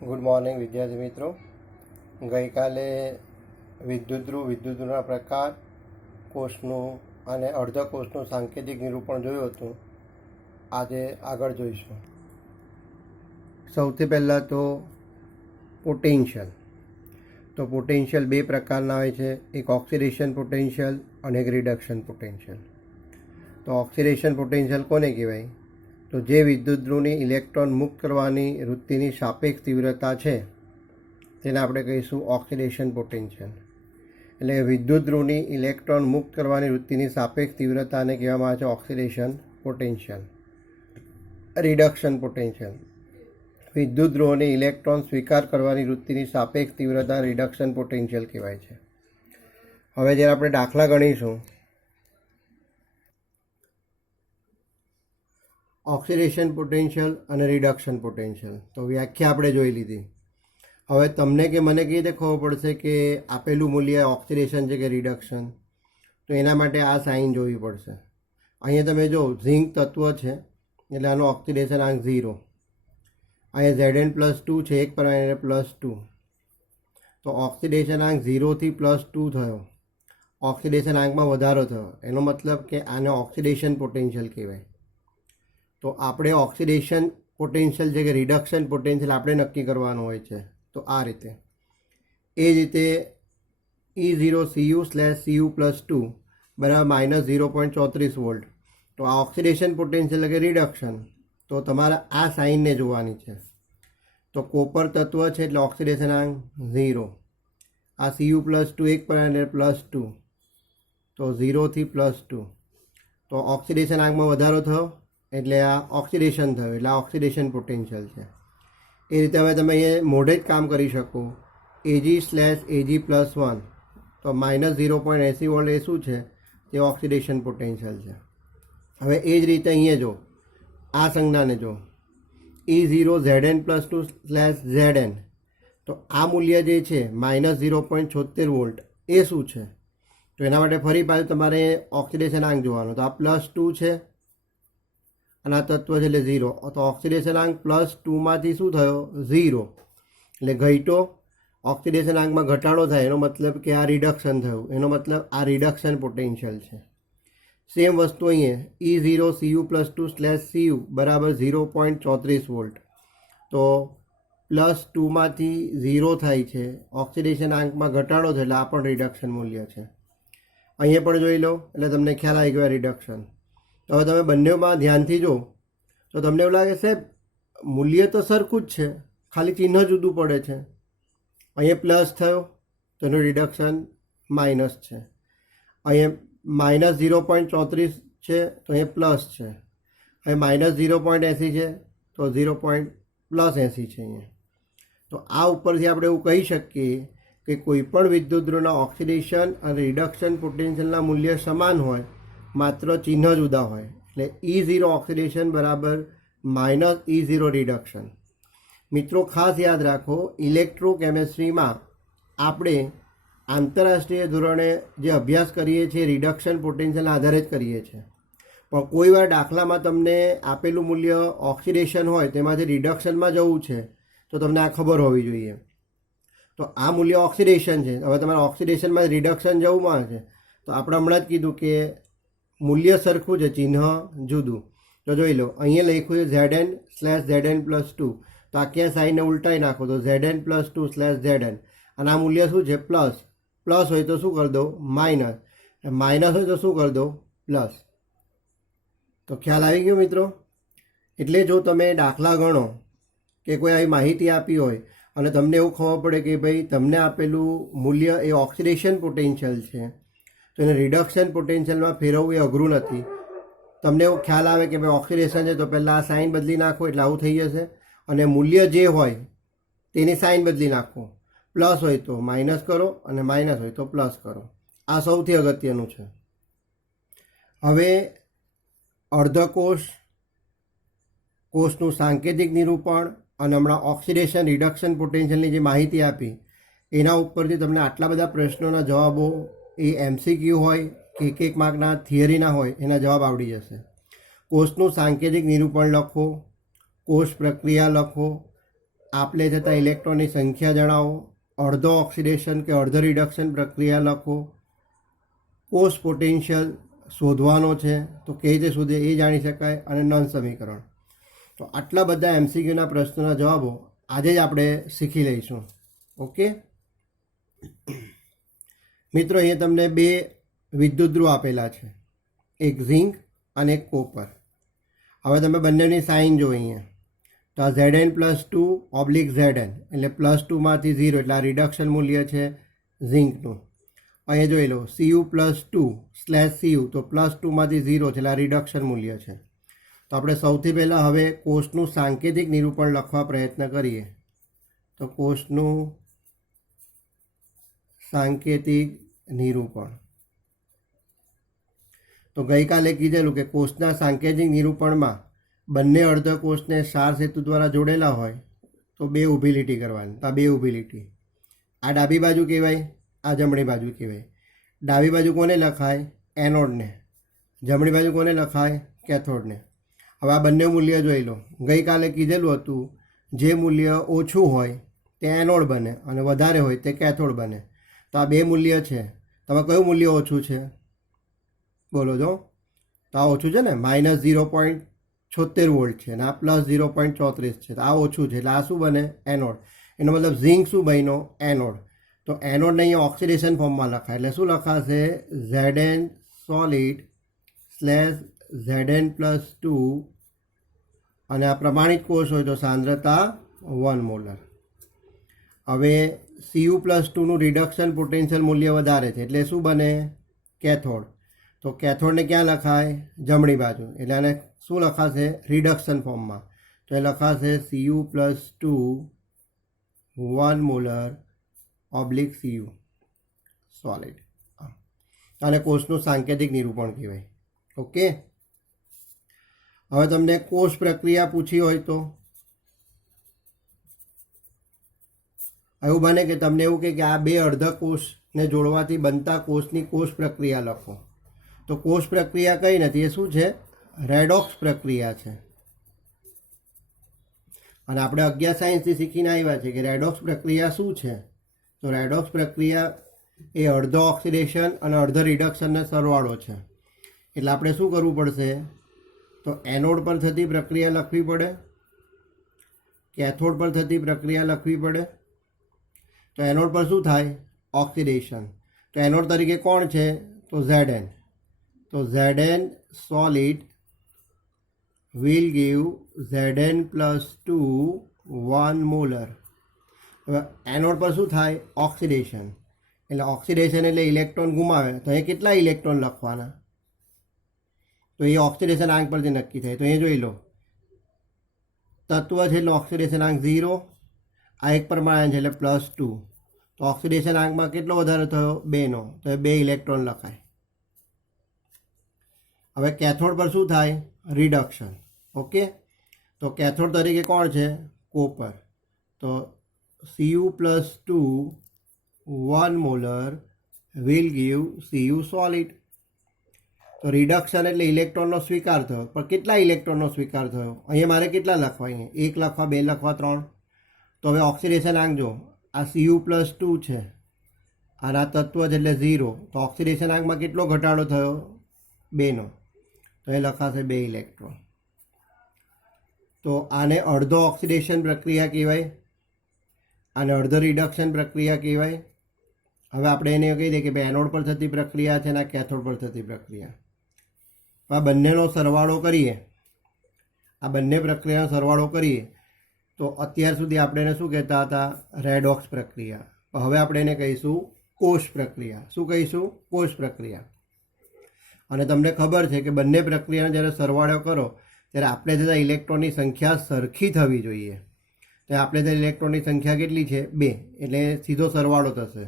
Good morning વિદ્યાર્થી મિત્રો. ગઈકાલે વિદ્યુતધ્રુવના પ્રકાર, કોષનું અને અર્ધકોષનું સાંકેતિક નિરૂપણ જોયું હતું. આજે આગળ જોઈશું. સૌથી પહેલાં તો પોટેન્શિયલ. તો પોટેન્શિયલ બે પ્રકારના હોય છે, એક ઓક્સિડેશન પોટેન્શિયલ અને એક રિડક્શન પોટેન્શિયલ. તો ઓક્સિડેશન પોટેન્શિયલ કોને કહેવાય? તો જે વિદ્યુતધ્રુવની ઇલેક્ટ્રોન મુક્ત કરવાની વૃત્તિની સાપેક્ષ તીવ્રતા છે તેને આપણે કહીશું ઓક્સિડેશન પોટેન્શિયલ. એટલે વિદ્યુતધ્રુવની ઇલેક્ટ્રોન મુક્ત કરવાની વૃત્તિની સાપેક્ષ તીવ્રતાને કહેવામાં આવે છે ઓક્સિડેશન પોટેન્શિયલ. રિડક્શન પોટેન્શિયલ, વિદ્યુતધ્રુવોની ઇલેક્ટ્રોન સ્વીકાર કરવાની વૃત્તિની સાપેક્ષ તીવ્રતા રિડક્શન પોટેન્શિયલ કહેવાય છે. હવે જ્યારે આપણે દાખલા ગણીશું, ઓક્સિડેશન પોટેન્શિયલ અને રિડક્શન પોટેન્શિયલ, તો વ્યાખ્યા આપણે જોઈ લીધી. હવે તમને કે મને કેવી રીતે ખબર પડશે કે આપેલું મૂલ્ય ઓક્સિડેશન છે કે રિડક્શન? તો એના માટે આ સાઇન જોવી પડશે. અહીંયા તમે જો ઝિંક તત્વ છે એટલે આનો ઓક્સિડેશન આંક 0. અહીંયા Zn+2 છે, એક પરમાણુ +2. તો ઓક્સિડેશન આંક 0 થી +2 થયો, ઓક્સિડેશન આંકમાં વધારો થયો, એનો મતલબ કે આને ઓક્સિડેશન પોટેન્શિયલ કહેવાય. તો આપણે ઓક્સિડેશન પોટેન્શિયલ છે કે રિડક્શન પોટેન્શિયલ આપણે નક્કી કરવાનું હોય છે. તો આ રીતે, એ જ રીતે E0Cu/Cu+2 બરાબર -0.34 વોલ્ટ. તો આ ઓક્સિડેશન પોટેન્શિયલ કે રિડક્શન, તો તમારે આ સાઇનને જોવાની છે. તો કોપર તત્વ છે એટલે ઓક્સિડેશન આંક 0. આ Cu+2 એક પરમાણુ +2, તો 0 થી +2. તો ઓક્સિડેશન આંકમાં વધારો થયો એટલે આ ઓક્સિડેશન થયું, એટલે આ ઓક્સિડેશન પોટેન્શિયલ છે. એ રીતે હવે તમે અહીંયા મોઢે જ કામ કરી શકો. Ag/Ag+1, તો -0.80 વોલ્ટ એ શું છે? તે ઓક્સિડેશન પોટેન્શિયલ છે. હવે એ જ રીતે અહીંયા જો આ સંજ્ઞાને જો E0Zn+2/Zn, તો આ મૂલ્ય જે છે -0.76 વોલ્ટ એ શું છે? તો એના માટે ફરી પાછું તમારે ઓક્સિડેશન આંક જોવાનું. તો આ +2 છે અને આ તત્વ છે એટલે 0. તો ઓક્સિડેશન આંક +2માંથી શું થયો? 0. એટલે ઘટ્યો. ઓક્સિડેશન આંકમાં ઘટાડો થાય એનો મતલબ કે આ રિડક્શન થયું, એનો મતલબ આ રિડક્શન પોટેન્શિયલ છે. સેમ વસ્તુ અહીંયા E0Cu+2/Cu બરાબર 0.34 વોલ્ટ. તો +2માંથી 0 થાય છે, ઓક્સિડેશન આંકમાં ઘટાડો થયો એટલે આ પણ રિડક્શન મૂલ્ય છે. અહીંયા પણ જોઈ લો એટલે તમને ખ્યાલ આવી ગયો રિડક્શન. તો હવે તમે બંનેમાં ધ્યાનથી જો તો તમને એવું લાગે સાહેબ મૂલ્ય તો સરખું જ છે, ખાલી ચિહ્ન જુદું પડે છે. અહીંયા પ્લસ થયો તો એનું રિડક્શન માઇનસ છે. અહીંયા -0.34 છે તો અહીંયા પ્લસ છે. અહીંયા -0.80 છે તો 0.80 છે અહીંયા. તો આ ઉપરથી આપણે એવું કહી શકીએ કે કોઈપણ વિદ્યુતધ્રુવના ઓક્સિડેશન અને રિડક્શન પોટેન્શિયલના મૂલ્ય સમાન હોય, માત્ર ચિહ્ન જુદા હોય. એટલે E0 ઓક્સિડેશન બરાબર -E0 રિડક્શન. મિત્રો ખાસ યાદ રાખો, ઇલેક્ટ્રોકેમિસ્ટ્રીમાં આપણે આંતરરાષ્ટ્રીય ધોરણે જે અભ્યાસ કરીએ છીએ રિડક્શન પોટેન્શિયલના આધારે જ કરીએ છીએ. પણ કોઈ વાર દાખલામાં તમને આપેલું મૂલ્ય ઓક્સિડેશન હોય તેમાંથી રિડક્શનમાં જવું છે તો તમને આ ખબર હોવી જોઈએ. તો આ મૂલ્ય ઓક્સિડેશન છે, હવે તમારે ઓક્સિડેશનમાં રિડક્શન જવું છે તો આપણે હમણાં જ કીધું કે મૂલ્ય સરખું છે, ચિહ્ન જુદું. તો જોઈ લો અહીંયા લખ્યું છે Zn/Zn+2, તો આ ક્યાં સાઇનને ઉલટાઈ નાખો તો Zn+2/Zn. અને આ મૂલ્ય શું છે? પ્લસ. પ્લસ હોય તો શું કરી દો? માઇનસ. માઇનસ હોય તો શું કરી દો? પ્લસ. તો ખ્યાલ આવી ગયો મિત્રો? એટલે જો તમે દાખલા ગણો કે કોઈ આવી માહિતી આપી હોય અને તમને એવું ખબર પડે કે ભાઈ તમને આપેલું મૂલ્ય એ ઓક્સિડેશન પોટેન્શિયલ છે, તો એને રિડક્શન પોટેન્શિયલમાં ફેરવવું એ અઘરું નથી. તમને એવું ખ્યાલ આવે કે ભાઈ ઓક્સિડેશન છે તો પહેલાં આ સાઇન બદલી નાખો એટલે આવું થઈ જશે, અને મૂલ્ય જે હોય તેની સાઇન બદલી નાખો. પ્લસ હોય તો માઇનસ કરો અને માઇનસ હોય તો પ્લસ કરો. આ સૌથી અગત્યનું છે. હવે અર્ધકોષ, કોષનું સાંકેતિક નિરૂપણ અને હમણાં ઓક્સિડેશન રિડક્શન પોટેન્શિયલની જે માહિતી આપી એના ઉપરથી તમને આટલા બધા પ્રશ્નોના જવાબો, એ MCQ હોય કે એક માર્કના થિયરીના હોય, એના જવાબ આવડી જશે. કોષનું સાંકેતિક નિરૂપણ લખો, કોષ પ્રક્રિયા લખો, આપલે જતા ઇલેક્ટ્રોનની સંખ્યા જણાવો, અડધો ઓક્સિડેશન કે અડધો રિડક્શન પ્રક્રિયા લખો, કોષ પોટેન્શિયલ શોધવાનો છે તો કઈ રીતે શોધે એ જાણી શકાય, અને નન સમીકરણ. તો આટલા બધા એમસીક્યુના પ્રશ્નોના જવાબો આજે જ આપણે શીખી લઈશું. ઓકે મિત્રો, અહીંયા તમને બે વિદ્યુત ધ્રુવ આપેલા છે, એક ઝિંક અને એક કોપર. હવે તમે બંનેની સાઇન જો અહીંયા, તો આ Zn+2/Zn એટલે +2માંથી 0 એટલે આ રિડક્શન મૂલ્ય છે ઝિંકનું. અહીંયા જોઈ લો Cu+2/Cu તો +2માંથી 0 છે એટલે આ રિડક્શન મૂલ્ય છે. તો આપણે સૌથી પહેલાં હવે કોષનું સાંકેતિક નિરૂપણ લખવા પ્રયત્ન કરીએ. તો કોષનું સાંકેતિક નિરૂપણ. તો ગઈકાલે કીધેલું કે કોષના સાંકેતિક નિરૂપણમાં બંને અર્ધકોષને ક્ષાર સેતુ દ્વારા જોડેલા હોય તો બે ઊભી લીટી કરવાની. તો આ બે ઊભી લીટી, આ ડાબી બાજુ કહેવાય, આ જમણી બાજુ કહેવાય. ડાબી બાજુ કોને લખાય? એનોડને. જમણી બાજુ કોને લખાય? કેથોડને. હવે આ બંને મૂલ્ય જોઈ લો. ગઈકાલે કીધેલું હતું જે મૂલ્ય ઓછું હોય તે એનોડ બને અને વધારે હોય તે કેથોડ બને. તો આ બે મૂલ્ય છે. તમે કયું મૂલ્ય ઓછું છે બોલો જો? તો આ ઓછું છે ને, -0.76 વોલ્ટ છે અને આ +0.34 છે. તો આ ઓછું છે એટલે આ શું બને? એનોડ. એનો મતલબ ઝિંક શું બન્યો? એનોડ. તો એનોડને અહીંયા ઓક્સિડેશન ફોર્મમાં લખાય એટલે શું લખાશે? Zn solid/Zn+2 અને આ પ્રમાણિત કોષ હોય તો સાંદ્રતા 1 મોલર. હવે Cu+2નું રિડક્શન પોટેન્શિયલ મૂલ્ય વધારે છે એટલે શું બને? કેથોડ. તો કેથોડને ક્યાં લખાય? જમણી બાજુ. એટલે આને શું લખાશે? રિડક્શન ફોર્મમાં. તો એ લખાશે Cu+2 1 મોલર/Cu સોલિડ. અને કોષનું સાંકેતિક નિરૂપણ કહેવાય. ઓકે, હવે તમને કોષ પ્રક્રિયા પૂછી હોય તો એવું બને કે તમને એવું કહે કે આ બે અર્ધ કોષને જોડવાથી બનતા કોષની કોષ પ્રક્રિયા લખો. તો કોષ પ્રક્રિયા કઈ નથી, એ શું છે? રેડોક્સ પ્રક્રિયા છે. અને આપણે 11 સાયન્સથી શીખીને આવ્યા છે કે રેડોક્સ પ્રક્રિયા શું છે. તો રેડોક્સ પ્રક્રિયા એ અડધો ઓક્સિડેશન અને અડધો રિડક્શનનો સરવાળો છે. એટલે આપણે શું કરવું પડશે? તો એનોડ પર થતી પ્રક્રિયા લખવી પડે, કેથોડ પર થતી પ્રક્રિયા લખવી પડે. તો એનોડ પર શું થાય? ઓક્સિડેશન. તો એનોડ તરીકે કોણ છે? તો Zn. તો Zn solid will give Zn+2 1 molar. હવે એનોડ પર શું થાય? ઓક્સિડેશન. એટલે ઓક્સિડેશન એટલે ઇલેક્ટ્રોન ગુમાવે. તો અહીં કેટલા ઇલેક્ટ્રોન લખવાના? તો એ ઓક્સિડેશન આંક પરથી નક્કી થાય. તો એ જોઈ લો, તત્વ છે એટલે ઓક્સિડેશન આંક 0, આ એક પરમાણુ છે એટલે +2. તો ઓક્સિડેશન આંકમાં કેટલો વધારો થયો? 2નો. તો એ 2 ઇલેક્ટ્રોન લખાય. હવે કેથોડ પર શું થાય? રિડક્શન. ઓકે, તો કેથોડ તરીકે કોણ છે? કોપર. તો Cu+2 1 molar will give Cu solid. તો રિડક્શન એટલે ઇલેક્ટ્રોનનો સ્વીકાર થયો. પણ કેટલા ઇલેક્ટ્રોનનો સ્વીકાર થયો? અહીંયા મારે કેટલા લખવા? અહીંયા 1 લખવા, 2 લખવા, 3. તો હવે ઓક્સિડેશન આંક જો, આ Cu+2 છે અને આ તત્વ છે એટલે 0. તો ઓક્સિડેશન આંકમાં કેટલો ઘટાડો થયો? 2નો. તો એ લખાશે 2 ઇલેક્ટ્રોન. તો આને અડધો ઓક્સિડેશન પ્રક્રિયા કહેવાય, આને અડધો રિડક્શન પ્રક્રિયા કહેવાય. હવે આપણે એને કહી દઈએ કે ભાઈ એનોડ પર થતી પ્રક્રિયા છે અને આ કેથોડ પર થતી પ્રક્રિયા. આ બંનેનો સરવાળો કરીએ, આ બંને પ્રક્રિયાનો સરવાળો કરીએ તો અત્યાર સુધી આપણે એને શું કહેતા હતા? રેડોક્સ પ્રક્રિયા. હવે આપણે એને કહીશું કોષ પ્રક્રિયા. શું કહીશું? કોષ પ્રક્રિયા. અને તમને ખબર છે કે બંને પ્રક્રિયાનો જ્યારે સરવાળો કરો ત્યારે આપણે થતા ઇલેક્ટ્રોનની સંખ્યા સરખી થવી જોઈએ. તો આપણે ત્યાં ઇલેક્ટ્રોનની સંખ્યા કેટલી છે? 2. એટલે સીધો સરવાળો થશે.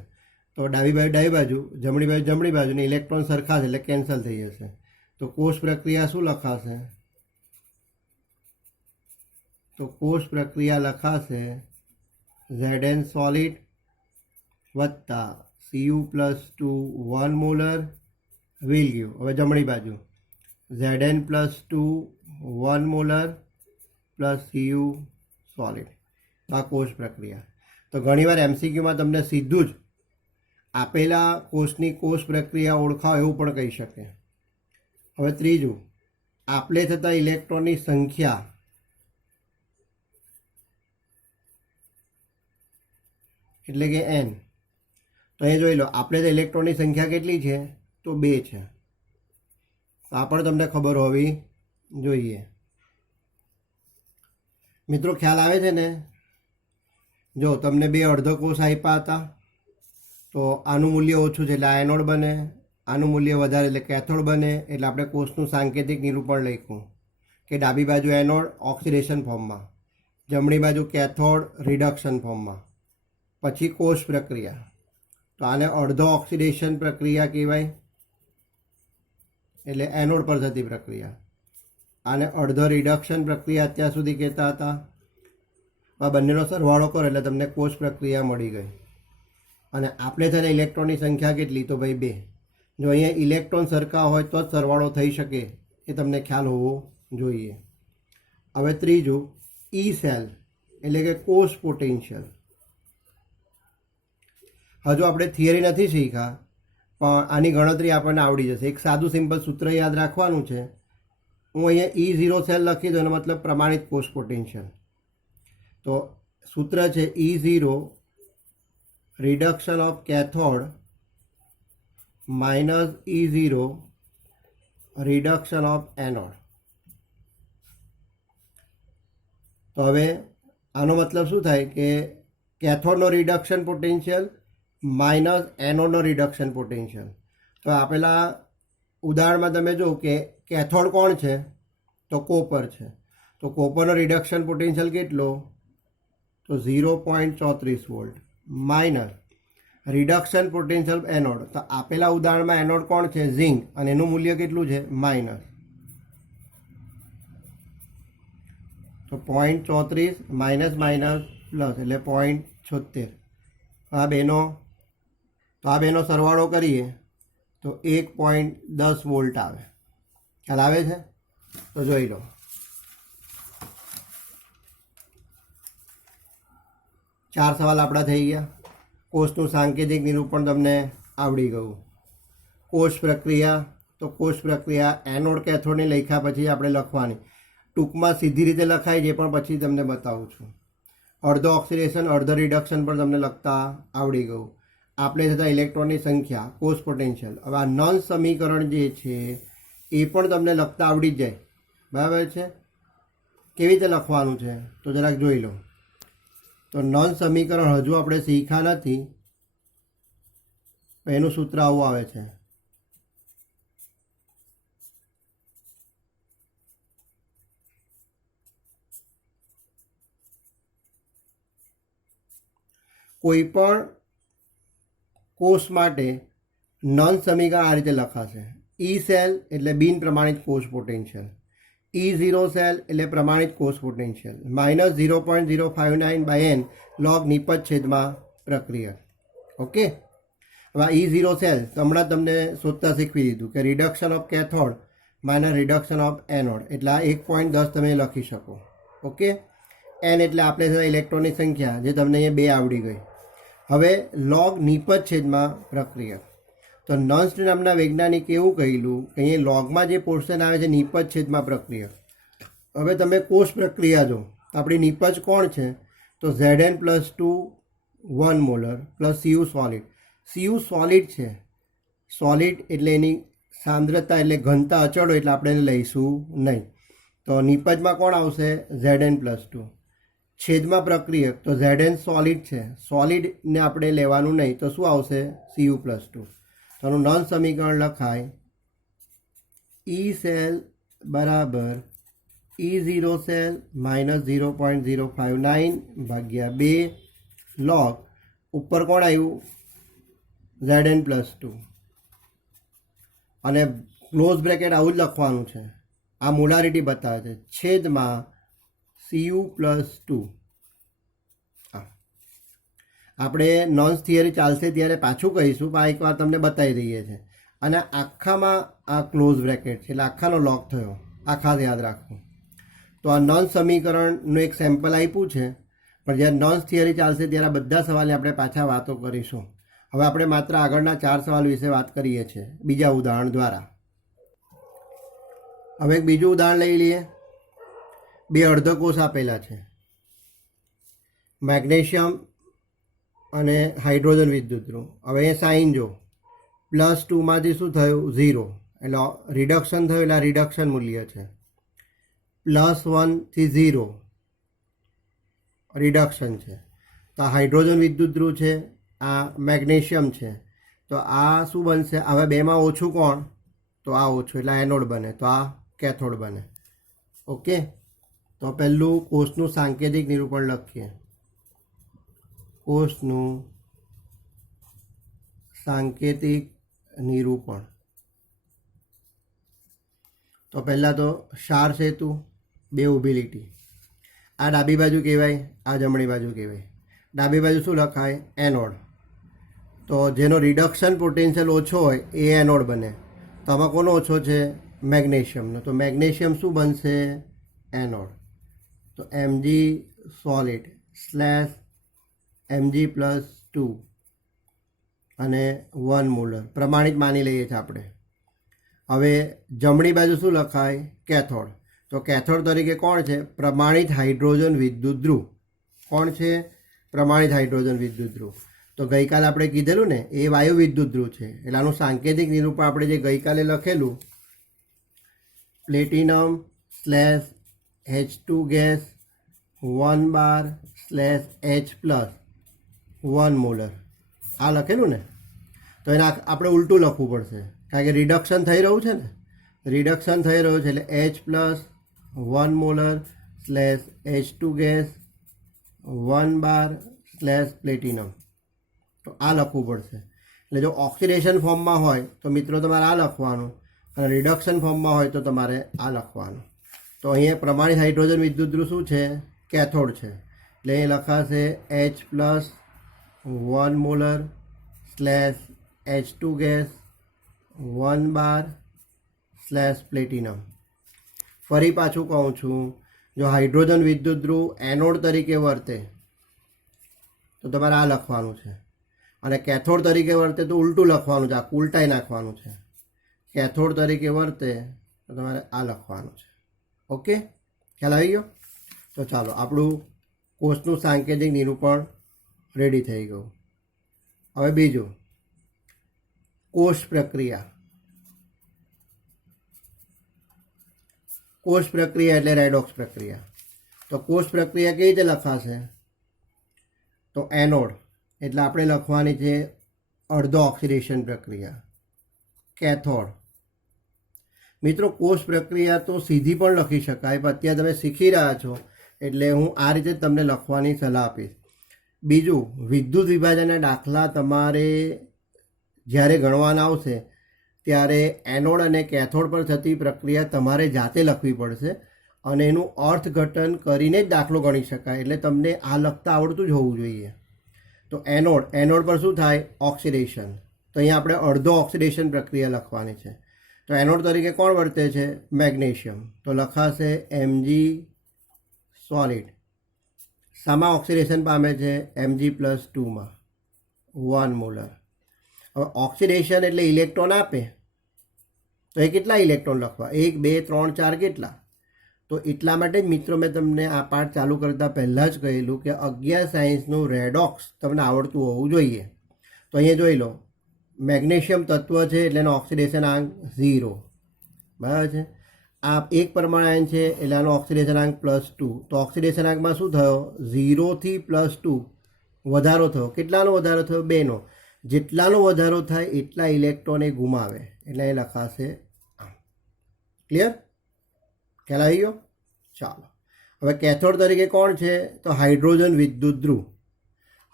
તો ડાબી બાજુ ડાબી બાજુ, જમણી બાજુ જમણી બાજુને ઇલેક્ટ્રોન સરખા છે એટલે કેન્સલ થઈ જશે. તો કોષ પ્રક્રિયા શું લખાશે? તો કોષ પ્રક્રિયા લખાશે Zn solid વત્તા Cu+2 1 મોલર will give. હવે જમણી બાજુ Zn+2 1 molar plus Cu solid. તો આ કોષ પ્રક્રિયા. તો ઘણીવાર એમસીક્યુમાં તમને સીધું જ આપેલા કોષની કોષ પ્રક્રિયા ઓળખાવો એવું પણ કહી શકે. હવે ત્રીજું, આપલે થતા ઇલેક્ટ્રોનની સંખ્યા એટલે કે n. તો અહીં જોઈ લો, આપણે તો ઇલેક્ટ્રોનની સંખ્યા કેટલી છે? તો 2 છે. આ પણ તમને ખબર હોવી જોઈએ. મિત્રો ખ્યાલ આવે છે ને? જો તમને 2 અર્ધ કોષ આપ્યા હતા, તો આનું મૂલ્ય ઓછું છે એટલે આ એનોડ બને, આનું મૂલ્ય વધારે એટલે કેથોડ બને. એટલે આપણે કોષનું સાંકેતિક નિરૂપણ લખ્યું કે ડાબી બાજુ એનોડ ઓક્સિડેશન ફોર્મમાં, જમણી બાજુ કેથોડ રિડક્શન ફોર્મમાં. પછી કોષ પ્રક્રિયા, તો આને અડધો ઓક્સિડેશન પ્રક્રિયા કહેવાય એટલે એનોડ પર થતી પ્રક્રિયા. આને અડધો રિડક્શન પ્રક્રિયા અત્યાર સુધી કહેતા હતા. આ બંનેનો સરવાળો કરો એટલે તમને કોષ પ્રક્રિયા મળી ગઈ. અને આપણે થઈને ઇલેક્ટ્રોનની સંખ્યા કેટલી? તો ભાઈ 2. જો અહીંયા ઇલેક્ટ્રોન સરખા હોય તો જ સરવાળો થઈ શકે, એ તમને ખ્યાલ હોવો જોઈએ. હવે ત્રીજું, ઈ સેલ એટલે કે કોષ પોટેન્શિયલ. હજુ આપણે થિયરી નથી શીખ્યા, પણ આની ગણતરી આપણને આવડી જશે. એક સાદું સિમ્પલ સૂત્ર યાદ રાખવાનું છે. હું અહીંયા E0 સેલ લખી દઉં, એનો મતલબ પ્રમાણિત કોષ પોટેન્શિયલ. તો સૂત્ર છે E0 reduction of cathode minus E0 reduction of anode. તો હવે આનો મતલબ શું થાય કે કેથોડનો રિડક્શન પોટેન્શિયલ માઇનસ એનોડનો રિડક્શન પોટેન્શિયલ. તો આપેલા ઉદાહરણમાં તમે જુઓ કે કેથોડ કોણ છે? તો કોપર છે. તો કોપરનો રિડક્શન પોટેન્શિયલ કેટલો? તો 0.34 volt minus reduction potential anode. તો આપેલા ઉદાહરણમાં એનોડ કોણ છે? ઝિંક, અને એનું મૂલ્ય કેટલું છે? માઇનસ. તો 0.34 માઇનસ માઇનસ પ્લસ એટલે 0.76. આ બેનો સરવાળો કરીએ તો 1.10 વોલ્ટ આવે. ખ્યાલ આવે છે? તો જોઈ લો, ચાર સવાલ આપણા થઈ ગયા. કોષનું સાંકેતિક નિરૂપણ તમને આવડી ગયું. કોષ પ્રક્રિયા, તો કોષ પ્રક્રિયા એનોડ કેથોડને લખ્યા પછી આપણે લખવાની. ટૂંકમાં સીધી રીતે લખાય છે, પણ પછી તમને બતાવું છું. અડધો ઓક્સિડેશન અડધો રિડક્શન પણ તમને લખતા આવડી ગયું. આપણે થતાં ઇલેક્ટ્રોનની સંખ્યા, કોષ પોટેન્શિયલ. હવે આ નોન સમીકરણ જે છે એ પણ તમને લખતા આવડી જ જાય. બરાબર છે? કેવી રીતે લખવાનું છે તો જરાક જોઈ લો. તો નોન સમીકરણ હજુ આપણે શીખ્યા નથી, એનું સૂત્ર આવું આવે છે. કોઈ પણ કોષ માટે નોન સમીકરણ આ રીતે લખાશે. ઈ સેલ એટલે બિન પ્રમાણિત કોષ પોટેન્શિયલ, E0 સેલ એટલે પ્રમાણિત કોષ પોટેન્શિયલ, માઇનસ 0.059/n લોગ નિપજ છેદમાં પ્રક્રિયા. ઓકે. હવે E0 સેલ હમણાં તમને શોધતા શીખવી દીધું કે reduction of cathode minus reduction of anode, એટલે આ 1.10 તમે લખી શકો. ઓકે. એન એટલે આપણે ઇલેક્ટ્રોનની સંખ્યા, જે તમને અહીંયા 2 આવડી ગઈ. હવે લોગ નિપજ છેદમાં પ્રક્રિયા. તો નન્સ્ટ નામના વૈજ્ઞાનિક એવું કહેલું કે અહીંયા લોગમાં જે પોર્શન આવે છે નિપજ છેદમાં પ્રક્રિયા. હવે તમે કોષ પ્રક્રિયા જો, આપણી નિપજ કોણ છે? તો Zn+2 1 molar plus Cu solid. Cu solid છે. સોલિડ એટલે એની સાંદ્રતા એટલે ઘનતા અચળ હોય, એટલે આપણે એને લઈશું નહીં. તો નિપજમાં કોણ આવશે? Zn+2. છેદમાં પ્રક્રિયક, તો Zn સોલિડ છે, સોલિડને આપણે લેવાનું નહીં, તો શું આવશે? Cu+2. તો આનું નોન સમીકરણ લખાય ઈ સેલ બરાબર E0 સેલ માઇનસ 0.059/2 લોગ ઉપર કોણ આવ્યું? Zn+2. અને ક્લોઝ બ્રેકેટ આવું જ લખવાનું છે. આ મોલારિટી બતાવે છે છેદમાં Cu+2. આપણે નોન્સ થિયરી ચાલશે ત્યારે પાછું કહીશું, પણ આ એકવાર તમને બતાવી દઈએ છીએ. અને આખામાં આ ક્લોઝ બ્રેકેટ છે એટલે આખાનો લોક થયો. આ ખાસ યાદ રાખવું. તો આ નોન સમીકરણનું એક સેમ્પલ આપ્યું છે, પણ જ્યારે નોન્સ થિયરી ચાલશે ત્યારે આ બધા સવાલની આપણે પાછા વાતો કરીશું. હવે આપણે માત્ર આગળના 4 સવાલ વિશે વાત કરીએ છીએ બીજા ઉદાહરણ દ્વારા. હવે એક બીજું ઉદાહરણ લઈ લઈએ. 2 અર્ધકોષ આપેલા છે, મેગ્નેશિયમ અને હાઇડ્રોજન વિદ્યુતધ્રુવ. હવે એ સાઇન જો, +2 માંથી શું થયું 0, એટલે રિડક્શન થયું, એટલે આ રિડક્શન મૂલ્ય છે. +1 થી 0 રિડક્શન છે. તો આ હાઇડ્રોજન વિદ્યુતધ્રુવ છે, આ મેગ્નેશિયમ છે. તો આ શું બનશે? હવે બેમાં ઓછું કોણ? તો આ ઓછું, એટલે એનોડ બને, તો આ કેથોડ બને. ઓકે, તો પહેલું કોષનું સાંકેતિક નિરૂપણ લખીએ. કોષનું સાંકેતિક નિરૂપણ. તો પહેલાં તો ક્ષાર સેતુ, 2 ઊભી લીટી. આ ડાબી બાજુ કહેવાય, આ જમણી બાજુ કહેવાય. ડાબી બાજુ શું લખાય? એનોડ. તો જેનો રિડક્શન પોટેન્શિયલ ઓછો હોય એ એનોડ બને. તો આમાં કોનો ઓછો છે? મેગ્નેશિયમનો. તો મેગ્નેશિયમ શું બનશે? એનોડ. તો Mg સોલિડ /Mg+2 અને 1 મોલર પ્રમાણિત માની લઈએ છીએ આપણે. હવે જમણી બાજુ શું લખાય? કેથોડ. તો કેથોડ તરીકે કોણ છે? પ્રમાણિત હાઇડ્રોજન વિદ્યુતધ્રુવ. કોણ છે? પ્રમાણિત હાઇડ્રોજન વિદ્યુતધ્રુવ. તો ગઈકાલે આપણે કીધેલું ને, એ વાયુ વિદ્યુતધ્રુવ છે. એટલે આનું સાંકેતિક નિરૂપણ આપણે જે ગઈકાલે લખેલું, પ્લેટિનમ /H2 ગેસ 1 બાર /H+1 મોલર, આ લખેલું ને. તો એને આપણે ઉલટું લખવું પડશે, કારણ કે રિડક્શન થઈ રહ્યું છે ને, રિડક્શન થઈ રહ્યું છે. એટલે H+1 મોલર /H2 ગેસ 1 બાર /પ્લેટિનમ. તો આ લખવું પડશે. એટલે જો ઓક્સિડેશન ફોર્મમાં હોય તો મિત્રો તમારે આ લખવાનું, અને રિડક્શન ફોર્મમાં હોય તો તમારે આ લખવાનું. તો અહીંયા પ્રમાણિત હાઇડ્રોજન વિદ્યુતધ્રુવ શું છે? કેથોડ છે. એટલે એ લખાશે H+1 મોલર /H2 ગેસ 1 બાર /પ્લેટિનમ. ફરી પાછું કહું છું, જો હાઇડ્રોજન વિદ્યુતધ્રુવ એનોડ તરીકે વર્તે તો તમારે આ લખવાનું છે, અને કેથોડ તરીકે વર્તે તો ઉલટું લખવાનું છે, આ ઉલટાઈ નાખવાનું છે. કેથોડ તરીકે વર્તે તો તમારે આ લખવાનું છે. ઓકે, ખ્યાલ આવી ગયો? તો ચાલો, આપણું કોષનું સાંકેતિક નિરૂપણ રેડી થઈ ગયું. હવે બીજું, કોષ પ્રક્રિયા. કોષ પ્રક્રિયા એટલે રેડોક્સ પ્રક્રિયા. તો કોષ પ્રક્રિયા કેવી રીતે લખાશે? તો એનોડ એટલે આપણે લખવાની છે અર્ધો ઓક્સિડેશન પ્રક્રિયા. કેથોડ. મિત્રો કોષ પ્રક્રિયા તો સીધી પણ લખી શકાય, પણ અત્યારે તમે શીખી રહ્યા છો એટલે હું આ રીતે તમને લખવાની સલાહ આપીશ. બીજું, વિદ્યુત વિભાજનના દાખલા તમારે જ્યારે ગણવાના આવશે ત્યારે એનોડ અને કેથોડ પર થતી પ્રક્રિયા તમારે જાતે લખવી પડશે, અને એનું અર્થઘટન કરીને જ દાખલો ગણી શકાય. એટલે તમને આ લખતા આવડતું જ હોવું જોઈએ. તો એનોડ પર શું થાય? ઓક્સિડેશન. તો અહીંયા આપણે અડધો ઓક્સિડેશન પ્રક્રિયા લખવાની છે. તો એનોડ તરીકે કોણ વર્તે છે? મેગ્નેશિયમ. તો લખાશે Mg સોલિડ. શામાં ઓક્સિડેશન પામે છે? Mg+2માં 1 મોલર. હવે ઓક્સિડેશન એટલે ઇલેક્ટ્રોન આપે, તો એ કેટલા ઇલેક્ટ્રોન લખવા? 1 2 3 4 કેટલા? તો એટલા માટે જ મિત્રો મેં તમને આ પાઠ ચાલુ કરતાં પહેલાં જ કહેલું કે 11 સાયન્સનું રેડોક્સ તમને આવડતું હોવું જોઈએ. તો અહીંયા જોઈ લો, મેગ્નેશિયમ તત્વ છે એટલે એનો ઓક્સિડેશન આંક 0, બરાબર છે. આ એક પરમાણુ છે એટલે આનો ઓક્સિડેશન આંક +2. તો ઓક્સિડેશન આંકમાં શું થયો? 0 થી +2 વધારો થયો. કેટલાનો વધારો થયો? 2નો. જેટલાનો વધારો થાય એટલા ઇલેક્ટ્રોન એ ગુમાવે, એટલે એ લખાશે આમ. ક્લિયર? ખ્યાલ આવી ગયો? ચાલો, હવે કેથોડ તરીકે કોણ છે? તો હાઇડ્રોજન વિદ્યુતધ્રુવ.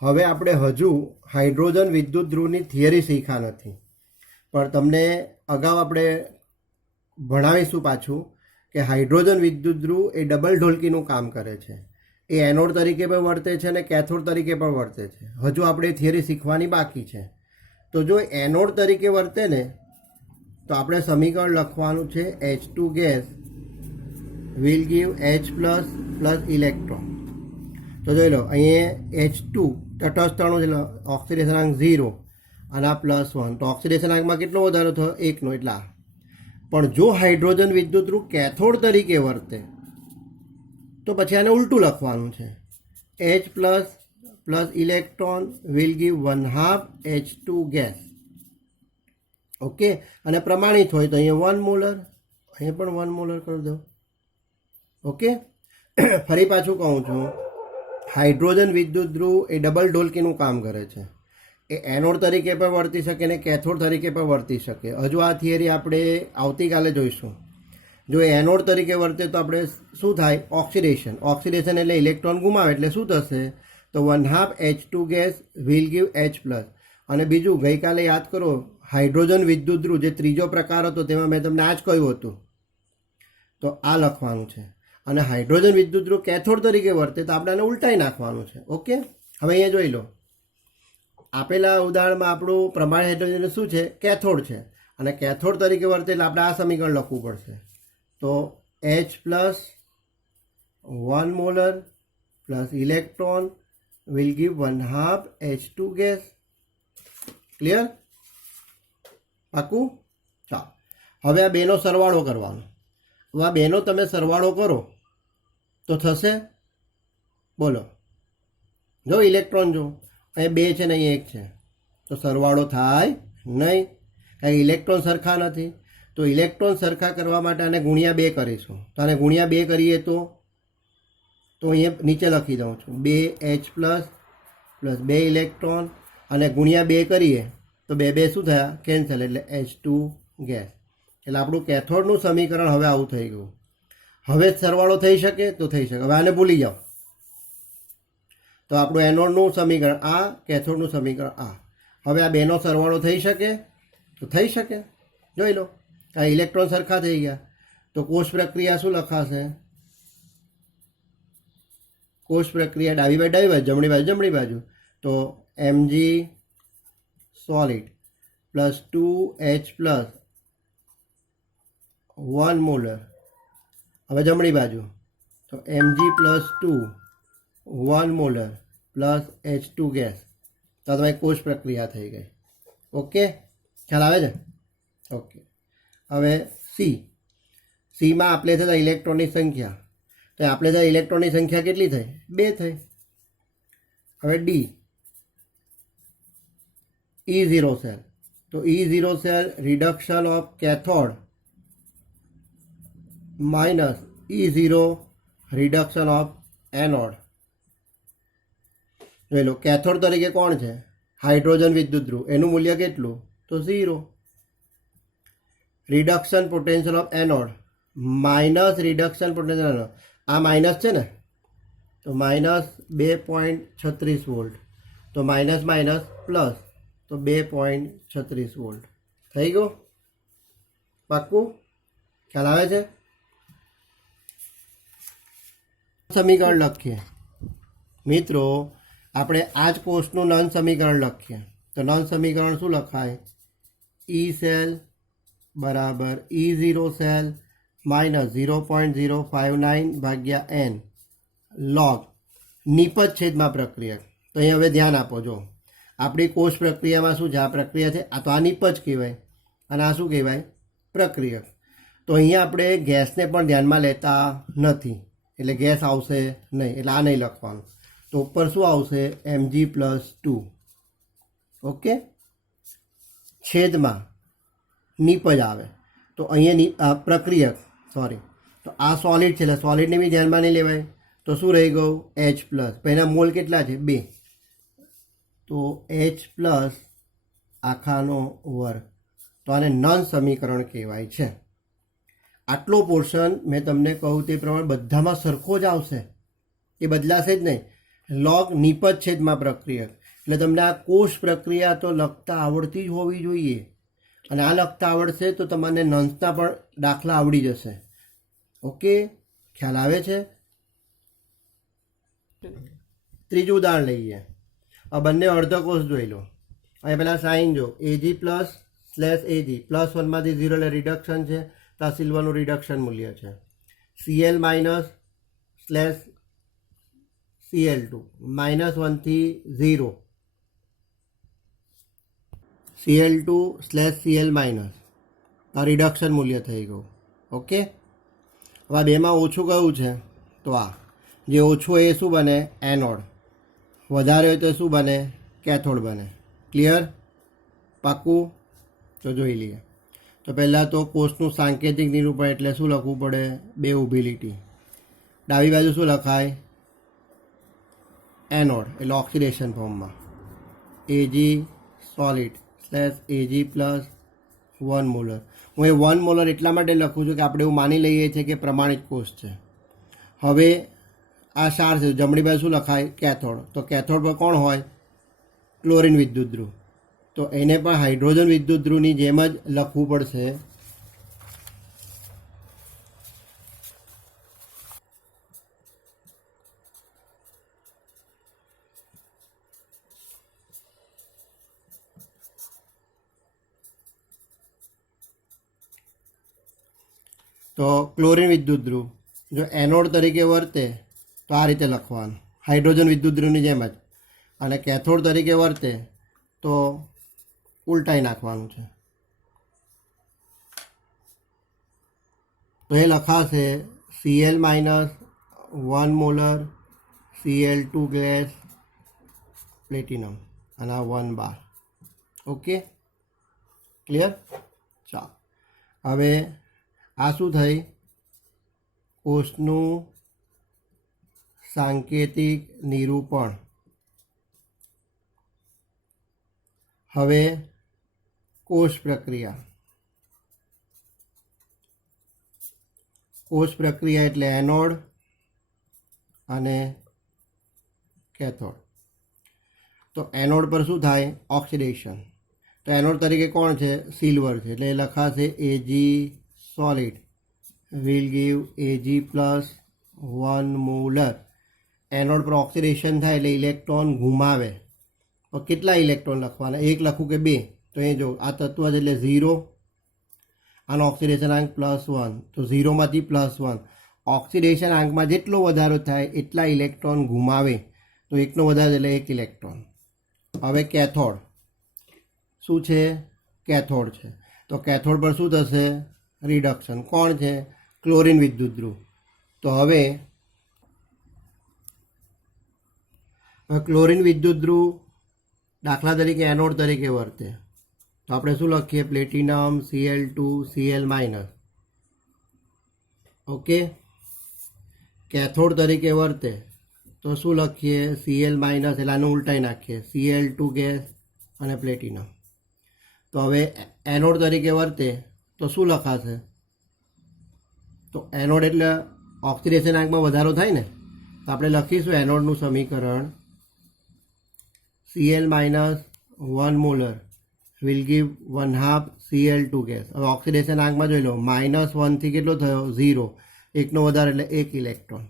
હવે આપણે હજુ હાઇડ્રોજન વિદ્યુતધ્રુવની થિયરી શીખ્યા નથી, પણ તમને અગાઉ આપણે ભણાવીશું પાછું કે હાઇડ્રોજન વિદ્યુતધ્રુવ એ ડબલ ઢોલકીનું કામ કરે છે. એ એનોડ તરીકે પણ વર્તે છે અને કેથોડ તરીકે પણ વર્તે છે. હજુ આપણે થિયરી શીખવાની બાકી છે. તો જો એનોડ તરીકે વર્તે ને તો આપણે સમીકરણ લખવાનું છે H2 gas will give H++ electron. તો જોઈ લો અહીંયા H2 તટસ્થ અણુ છે, ઓક્સિડેશનાંક 0 અને આ +1, તો ઓક્સિડેશનાંકમાં કેટલો વધારો થયો? 1નો, એટલે આ. પણ જો હાઇડ્રોજન વિદ્યુતરૂપ કેથોડ તરીકે વર્તે તો પછી આને ઉલટું લખવાનું છે. H plus electron will give 1/2 H2 gas. Okay, અને પ્રમાણિત હોય તો અહીંયા 1 મોલર, અહીંયા પણ 1 મોલર કરી દો. ઓકે, ફરી પાછું કહું છું, હાઇડ્રોજન વિદ્યુત ધ્રુવ એ ડબલ ઢોલકીનું કામ કરે છે. એ એનોડ તરીકે પણ વર્તી શકે ને કેથોડ તરીકે પણ વર્તી શકે. હજુ આ થિયરી આપણે આવતીકાલે જોઈશું. જો એનોડ તરીકે વર્તે તો આપણે શું થાય? ઓક્સિડેશન એટલે ઇલેક્ટ્રોન ગુમાવે, એટલે શું થશે? તો 1/2 H2 gas will give H+. અને બીજું, ગઈકાલે યાદ કરો, હાઇડ્રોજન વિદ્યુત ધ્રુવ જે ત્રીજો પ્રકાર હતો તેમાં મેં તમને આ જ કહ્યું હતું, તો આ લખવાનું છે. અને હાઇડ્રોજન વિદ્યુત ધ્રુવ કેથોડ તરીકે વર્તે તો આપણે આને ઉલટાઈ નાખવાનું છે. ઓકે, હવે અહીંયા જોઈ લો, આપેલા ઉદાહરણમાં આપણું પ્રમાણિત હાઇડ્રોજન શું છે? કેથોડ છે. અને કેથોડ તરીકે વર્તે એટલે આપણે આ સમીકરણ લખવું પડશે. તો H plus 1 molar plus electron will give 1/2 H2 gas. Clear? પાકું? ચાલો, હવે આ બેનો સરવાળો કરવાનો. હવે આ બેનો તમે સરવાળો કરો તો થશે, બોલો. જો ઇલેક્ટ્રોન જો અહીં 2 છે ને અહીં 1 છે, તો સરવાળો થાય નહીં, કારણ કે ઇલેક્ટ્રોન સરખા નથી. તો ઇલેક્ટ્રોન સરખા કરવા માટે આને ગુણ્યા 2 કરીશું. તો આને ગુણ્યા 2 કરીએ તો અહીંયા નીચે લખી દઉં છું, 2H પ્લસ 2 ઇલેક્ટ્રોન, અને ગુણ્યા 2 કરીએ તો 2 શું થયા? કેન્સલ, એટલે H2 ગેસ. એટલે આપણું કેથોડનું સમીકરણ હવે આવું થઈ ગયું. હવે સરવાળો થઈ શકે તો થઈ શકે. હવે આને ભૂલી જાઓ. તો આપણું એનોડનું સમીકરણ આ, કેથોડનું સમીકરણ આ. હવે આ બેનો સરવાળો થઈ શકે તો થઈ શકે. જોઈ લો, આ ઇલેક્ટ્રોન સરખા થઈ ગયા. તો કોષ પ્રક્રિયા શું લખાશે? કોષ પ્રક્રિયા ડાબી બાજુ જમણી બાજુ. તો Mg solid plus 2H plus 1 molar. હવે જમણી બાજુ તો Mg plus 2 1 molar plus H2 gas. તો તમારી કોષ પ્રક્રિયા થઈ ગઈ. ઓકે, ખ્યાલ આવે છે? ઓકે, હવે સીમાં આપણે થતા ઇલેક્ટ્રોનની સંખ્યા, તો આપણે થતા ઇલેક્ટ્રોનની સંખ્યા કેટલી થઈ? 2 થઈ. હવે ડી, E0 સેલ. તો E0 cell reduction of cathode minus E0 reduction of anode. જોઈ લો, કેથોડ તરીકે કોણ છે? હાઇડ્રોજન વિદ્યુત ધ્રુવ. એનું મૂલ્ય કેટલું? તો 0. Reduction potential of anode minus reduction potential anode. આ માઇનસ છે ને, તો -2.36 વોલ્ટ. તો માઇનસ પ્લસ, તો 2.36 વોલ્ટ થઈ ગયું. પાક્કું? ખ્યાલ આવે છે? સમીકરણ લખીએ મિત્રો. આપણે આ જ કોષનું નન સમીકરણ લખીએ. તો નન સમીકરણ શું લખાય? E સેલ બરાબર E0 સેલ માઇનસ 0.059 ભાગ્યા n લોગ નિપજ છેદમાં પ્રક્રિયક. તો અહીં હવે ધ્યાન આપો. જો આપણી કોષ પ્રક્રિયામાં શું છે? આ પ્રક્રિયા છે, આ તો આ નિપજ કહેવાય, અને આ શું કહેવાય? પ્રક્રિયક. તો અહીંયા આપણે ગેસને પણ ધ્યાનમાં લેતા નથી, એટલે ગેસ આવશે નહીં, એટલે આ નહીં લખવાનું. તો ઉપર શું આવશે? Mg plus 2. ઓકે, છેદમાં નિપજ આવે. તો અહીંયા પ્રક્રિયક, સોરી, તો આ સોલિડ છે એટલે સોલિડને બી ધ્યાનમાં નહીં લેવાય. તો શું રહી ગયું? H plus. પહેલાં મોલ કેટલા છે? 2. તો H પ્લસ આખાનો વર્ગ. તો આને નન સમીકરણ કહેવાય છે. આટલો પોર્શન મેં તમને કહું તે પ્રમાણે બધામાં સરખો જ આવશે, એ બદલાશે જ નહીં. લોગ નિપજ છેદમાં પ્રક્રિયક, એટલે તમને આ કોષ પ્રક્રિયા તો લખતા આવડતી જ હોવી જોઈએ. અને આ લખતા આવડશે તો તમને નંસના પણ દાખલા આવડી જશે. ઓકે, ખ્યાલ આવે છે? ત્રીજું ઉદાહરણ લઈએ. આ બંને અર્ધકોષ જોઈ લો. અહીંયા પહેલાં સાઇન જો, Ag પ્લસ /Ag +1માંથી 0 એટલે રિડક્શન છે, તો આ સિલ્વરનું રિડક્શન મૂલ્ય છે. Cl માઇનસ Cl2 -1 થી 0 Cl2/Cl માઇનસ આ રિડક્શન મૂલ્ય થઈ ગયું. ઓકે, હવે બેમાં ઓછું કયું છે? તો આ જે ઓછું એ શું બને? એનોડ. વધારે હોય તો શું બને? કેથોડ બને. ક્લિયર? પાક્કું? તો જોઈ લઈએ. તો પહેલાં તો કોષનું સાંકેતિક નિરૂપણ એટલે શું લખવું પડે? બે ઊભી લીટી. ડાબી બાજુ શું લખાય? એનોડ એટલે ઓક્સિડેશન ફોર્મમાં Ag solid/Ag+1 મોલર. હું એ 1 મોલર એટલા માટે લખું છું કે આપણે એવું માની લઈએ છીએ કે પ્રમાણિત કોષ છે. હવે આ ક્ષાર છે, જમણી બાજુ શું લખાય? કેથોડ. તો કેથોડ પર કોણ હોય? ક્લોરીન વિદ્યુત ધ્રુવ. તો એને પણ હાઇડ્રોજન વિદ્યુત ધ્રુવની જેમ જ લખવું પડશે. તો ક્લોરીન વિદ્યુત ધ્રુવ જો એનોડ તરીકે વર્તે તો આ રીતે લખવાનું, હાઇડ્રોજન વિદ્યુત ધ્રુવની જેમ જ. અને કેથોડ તરીકે વર્તે તો ઉલટાઈ નાખવાનું છે. તો એ લખાશે Cl-1 molar Cl2 gas platinum અને આ 1 બાર. Okay, clear? ચાલો, હવે આ શું થઈ? કોષનું સાંકેતિક નિરૂપણ. હવે કોષ પ્રક્રિયા. કોષ પ્રક્રિયા એટલે એનોડ અને કેથોડ. તો એનોડ પર શું થાય? ઓક્સિડેશન. તો એનોડ તરીકે કોણ છે? સિલ્વર છે, એટલે એ લખાશે Ag solid will give Ag+1 molar. Anode પર ઓક્સિડેશન થાય એટલે ઇલેક્ટ્રોન ઘુમાવે. તો કેટલા ઇલેક્ટ્રોન લખવાના? એક લખું કે બે? તો એ જો આ તત્વ છે એટલે 0, આનો ઓક્સિડેશન આંક +1, તો 0માંથી +1. ઓક્સિડેશન આંકમાં જેટલો વધારો થાય એટલા ઇલેક્ટ્રોન ઘુમાવે. તો એકનો વધારે એટલે 1 ઇલેક્ટ્રોન. હવે કેથોડ શું છે? કેથોડ છે. તો કેથોડ પર શું થશે? રિડક્શન. કોણ છે? ક્લોરીન વિદ્યુત ધ્રુવ. તો હવે ક્લોરીન વિદ્યુત ધ્રુવ દાખલા તરીકે એનોડ તરીકે વર્તે તો આપણે શું લખીએ? Platinum Cl2 Cl minus. Okay, cathode તરીકે વર્તે તો શું લખીએ? Cl માઇનસ એટલે આનું ઉલટાઈ નાખીએ, Cl2 ગેસ અને પ્લેટિનમ. તો હવે એનોડ તરીકે વર્તે તો શું લખાશે? તો એનોડ એટલે ઓક્સિડેશન આંકમાં વધારો થાય ને, તો આપણે લખીશું એનોડનું સમીકરણ Cl-1 molar will give 1/2 Cl2 gas. હવે ઓક્સિડેશન આંકમાં જોઈ લો, -1 થી કેટલો થયો? 0. એકનો વધારે એટલે 1 ઇલેક્ટ્રોન.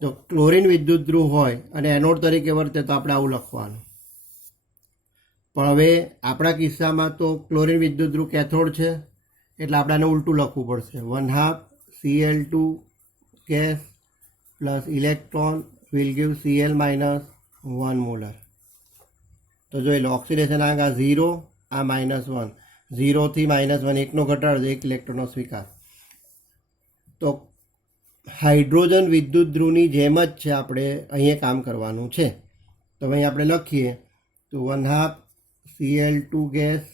તો ક્લોરીન વિદ્યુત ધ્રુવ હોય અને એનોડ તરીકે વર્તે તો આપણે આવું લખવાનું. પણ હવે આપણા કિસ્સામાં તો ક્લોરીન વિદ્યુત ધ્રુવ કેથોડ છે એટલે આપણે આને ઉલટું લખવું પડશે. 1/2 Cl2 gas plus electron will give Cl-1 molar. તો જોઈ લો, ઓક્સિડેશન આંક આ 0, આ -1. 0 થી -1 એકનો ઘટાડો, 1 ઇલેક્ટ્રોનનો સ્વીકાર. તો હાઇડ્રોજન વિદ્યુત ધ્રુવની જેમ જ છે, આપણે અહીંયા કામ કરવાનું છે. તો અહીં આપણે લખીએ તો 1/2 Cl2 gas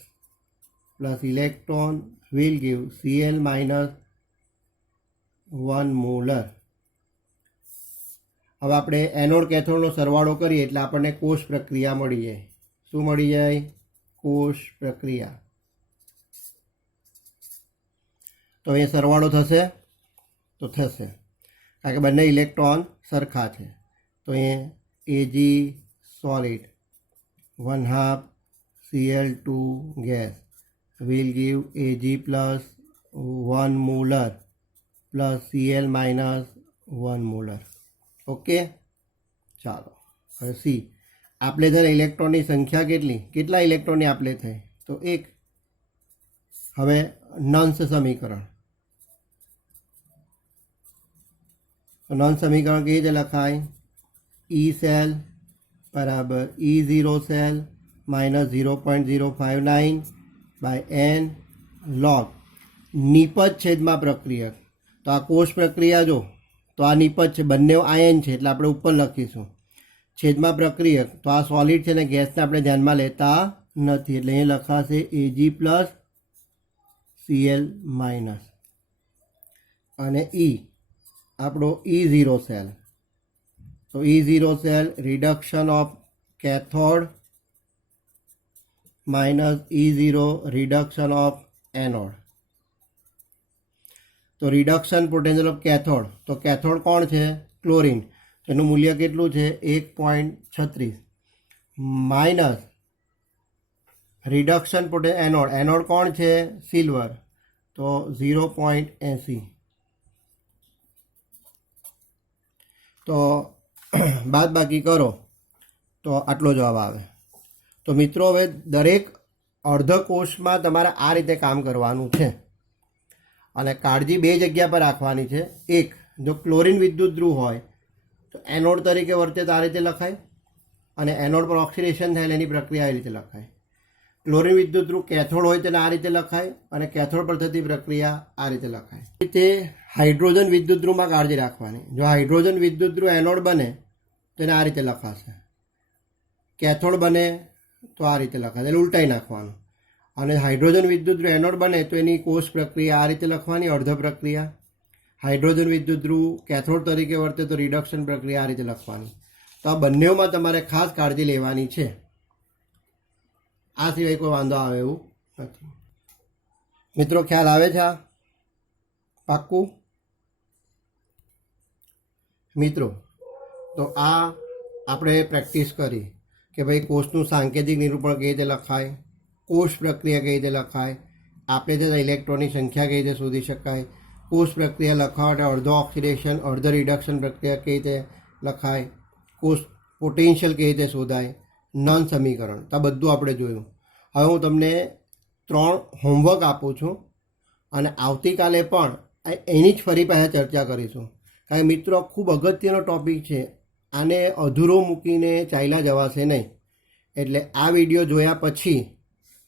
plus electron will give Cl-1 molar. હવે આપણે એનોડ કેથોડનો સરવાળો કરીએ એટલે આપણને કોષ પ્રક્રિયા મળી જાય. શું મળી જાય? કોષ પ્રક્રિયા. તો એ સરવાળો થશે? તો થશે, કારણ કે બંને ઇલેક્ટ્રોન સરખા છે. તો એ Ag solid 1/2 Cl2 gas will give Ag+1 molar plus Cl-1 molar. Okay, ચાલો હવે સી. આપલે થાય ઇલેક્ટ્રોનની સંખ્યા કેટલા ઇલેક્ટ્રોનની આપલે થઈ? તો 1. હવે નન્સ સમીકરણ. નન્સ સમીકરણ કેવી રીતે લખાય? E સેલ બરાબર E0 cell minus 0.059 by n log નિપજ છેદમાં પ્રક્રિયક. તો આ કોષ પ્રક્રિયા જો તો આ નિપજ છે, બંને આયન છે એટલે આપણે ઉપર લખીશું છેદમાં પ્રક્રિયક. તો આ સોલિડ છે ને ગેસને આપણે ધ્યાનમાં લેતા નથી એટલે અહીં લખાશે Ag પ્લસ Cl માઇનસ અને E આપણો E0 સેલ. તો E0 cell reduction of cathode minus E0 reduction of anode. તો રિડક્શન પોટેન્શિયલ ઓફ કેથોડ, તો કેથોડ કોણ છે? ક્લોરિન. એનું મૂલ્ય કેટલું છે? 1.36 minus reduction potential anode. Anode કોણ છે? સિલ્વર. તો 0.80. તો બાદ બાકી કરો તો આટલો જવાબ આવે. તો મિત્રો હવે દરેક અર્ધકોષમાં તમારે આ રીતે કામ કરવાનું છે અને કાળજી બે જગ્યા પર રાખવાની છે. એક, જો ક્લોરિન વિદ્યુત ધ્રુવ હોય તો એનોડ તરીકે વર્તે તો આ રીતે લખાય અને એનોડ પર ઓક્સિડેશન થાય એની પ્રક્રિયા એ રીતે લખાય. ક્લોરિન વિદ્યુત ધ્રુવ કેથોડ હોય તેને આ રીતે લખાય અને કેથોડ પર થતી પ્રક્રિયા આ રીતે લખાય. તે હાઇડ્રોજન વિદ્યુત ધ્રુવમાં કાળજી રાખવાની. જો હાઇડ્રોજન વિદ્યુત ધ્રુવ એનોડ બને તો એને આ રીતે લખાશે, કેથોડ બને તો આ રીતે લખાશે, એટલે ઉલટાઈ નાખવાનું. અને હાઇડ્રોજન વિદ્યુત ધ્રુવ એનોડ બને તો એની કોષ પ્રક્રિયા આ રીતે લખવાની, અર્ધ પ્રક્રિયા. હાઇડ્રોજન વિદ્યુત ધ્રુવ કેથોડ તરીકે વર્તે તો રિડક્શન પ્રક્રિયા આ રીતે લખવાની. તો આ બંનેમાં તમારે ખાસ કાળજી લેવાની છે. આ સિવાય કોઈ વાંધો આવે એવું નથી. મિત્રો ખ્યાલ આવે છે? આ પાક્કું? મિત્રો તો આ આપણે પ્રેક્ટિસ કરી કે ભાઈ કોષનું સાંકેતિક નિરૂપણ કઈ રીતે લખાય, કોષ પ્રક્રિયા કઈ રીતે લખાય, આપણે તે ઇલેક્ટ્રોનની સંખ્યા કઈ રીતે શોધી શકાય, કોષ પ્રક્રિયા લખવા માટે અર્ધો ઓક્સિડેશન અર્ધ રિડક્શન પ્રક્રિયા કઈ રીતે લખાય, કોષ પોટેન્શિયલ કઈ રીતે શોધાય, નન સમીકરણ, તો આ બધું આપણે જોયું. હવે હું તમને 3 હોમવર્ક આપું છું અને આવતીકાલે પણ એની જ ફરી પાછા ચર્ચા કરીશું. કારણ કે મિત્રો ખૂબ અગત્યનો ટૉપિક છે, આને અધૂરો મૂકીને ચાલ્યા જવાશે નહીં. એટલે આ વિડીયો જોયા પછી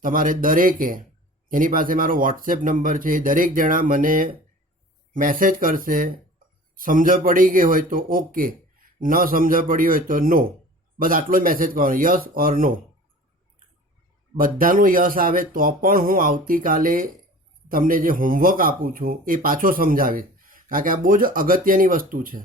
તમારે દરેકે, એની પાસે મારો વોટ્સએપ નંબર છે, દરેક જણા મને મેસેજ કરશે. સમજ પડી ગઈ હોય તો ઓકે, ન સમજ પડી હોય તો નો. બસ આટલો જ મેસેજ કરવાનો, યસ ઓર નો. બધાનું યસ આવે તો પણ હું આવતીકાલે તમને જે હોમવર્ક આપું છું એ પાછો સમજાવીશ, કારણ કે આ બહુ જ અગત્યની વસ્તુ છે.